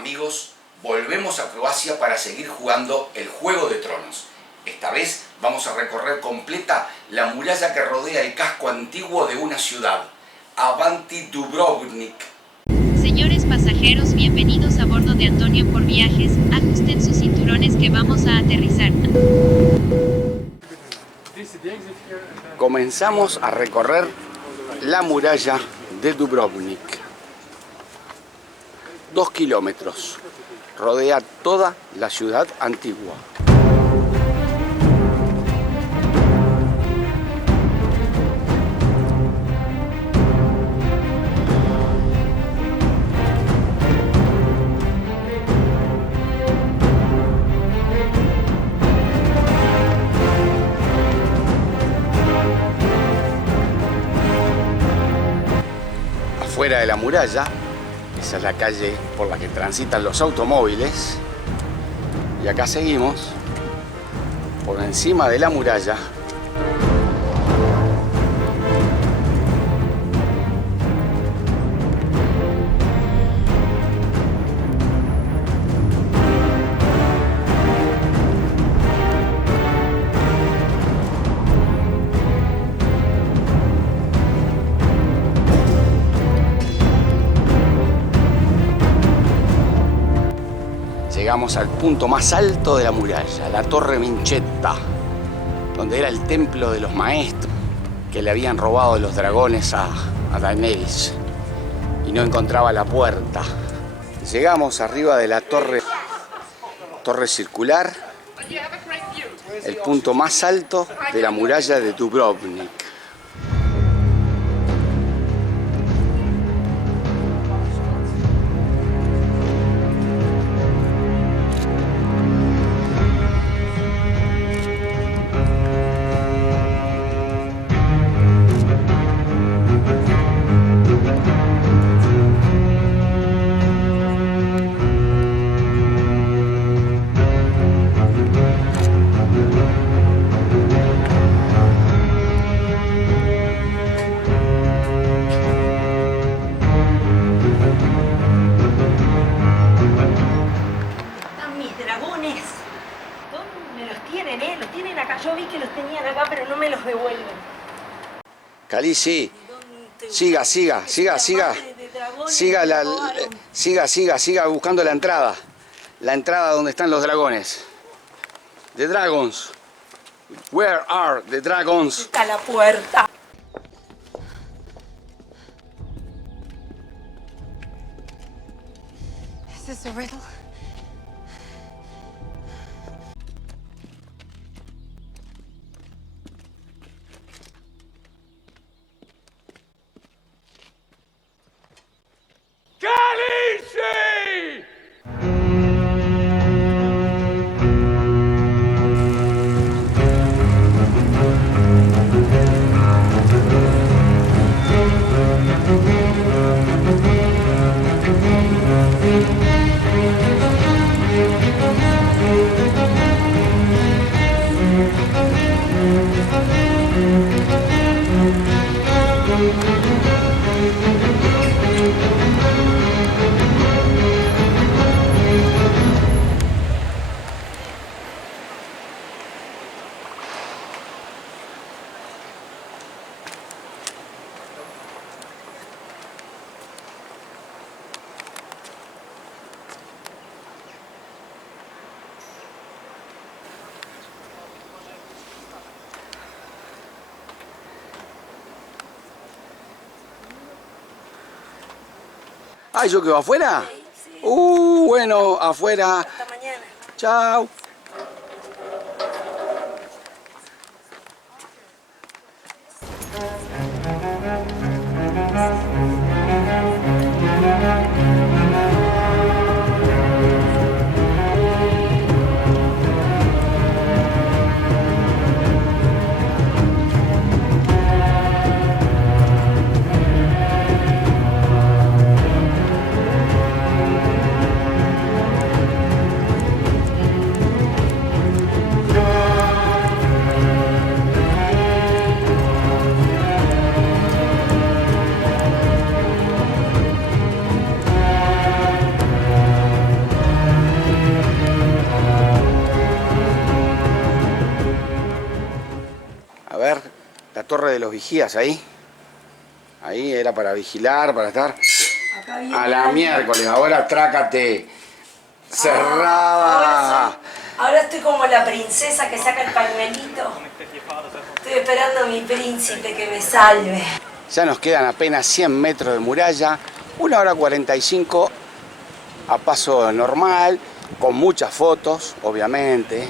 Amigos, volvemos a Croacia para seguir jugando el Juego de Tronos. Esta vez vamos a recorrer completa la muralla que rodea el casco antiguo de una ciudad, Avanti Dubrovnik. Señores pasajeros, bienvenidos a bordo de Antonio por Viajes. Ajusten sus cinturones que vamos a aterrizar. Comenzamos a recorrer la muralla de Dubrovnik. 2 kilómetros. Rodea toda la ciudad antigua. Afuera de la muralla, esa es la calle por la que transitan los automóviles, y acá seguimos por encima de la muralla. Llegamos al punto más alto de la muralla, la Torre Minchetta, donde era el templo de los maestros que le habían robado los dragones a Daenerys y no encontraba la puerta. Llegamos arriba de la torre circular, el punto más alto de la muralla de Dubrovnik. Los tienen acá, yo vi que los tenían acá, pero no me los devuelven. Cali, sí. Siga buscando la entrada. La entrada donde están los dragones. The dragons. Where are the dragons? Está la puerta. Is this a riddle? Ah, ¿yo quedo afuera? Sí. Bueno, afuera. Hasta mañana. Chao. torre de los vigías ahí. Ahí era para vigilar, para estar. Acá viene A la alguien. miércoles, ahora trácate. Cerrada. Ahora estoy como la princesa que saca el pañuelito. Estoy esperando a mi príncipe que me salve. Ya nos quedan apenas 100 metros de muralla. 1 hora 45 a paso normal, con muchas fotos, obviamente.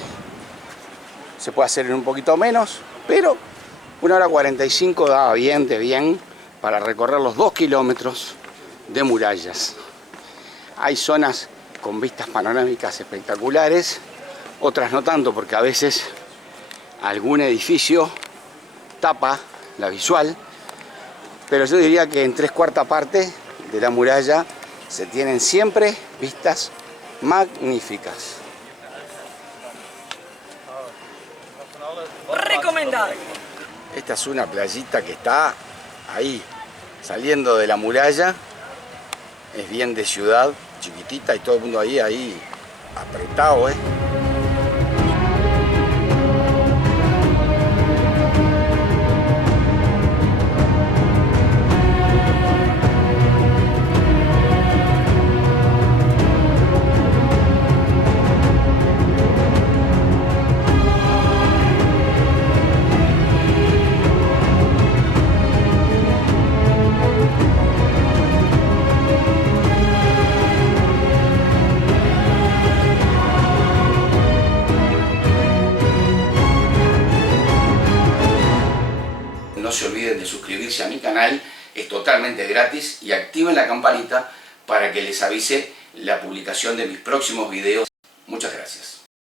Se puede hacer en un poquito menos, pero 1 hora 45 da bien de bien para recorrer los 2 kilómetros de murallas. Hay zonas con vistas panorámicas espectaculares, otras no tanto porque a veces algún edificio tapa la visual, pero yo diría que en 3/4 parte de la muralla se tienen siempre vistas magníficas. Recomendado. Esta es una playita que está ahí, saliendo de la muralla. Es bien de ciudad, chiquitita, y todo el mundo ahí apretado, ¿eh? No se olviden de suscribirse a mi canal, es totalmente gratis, y activen la campanita para que les avise la publicación de mis próximos videos.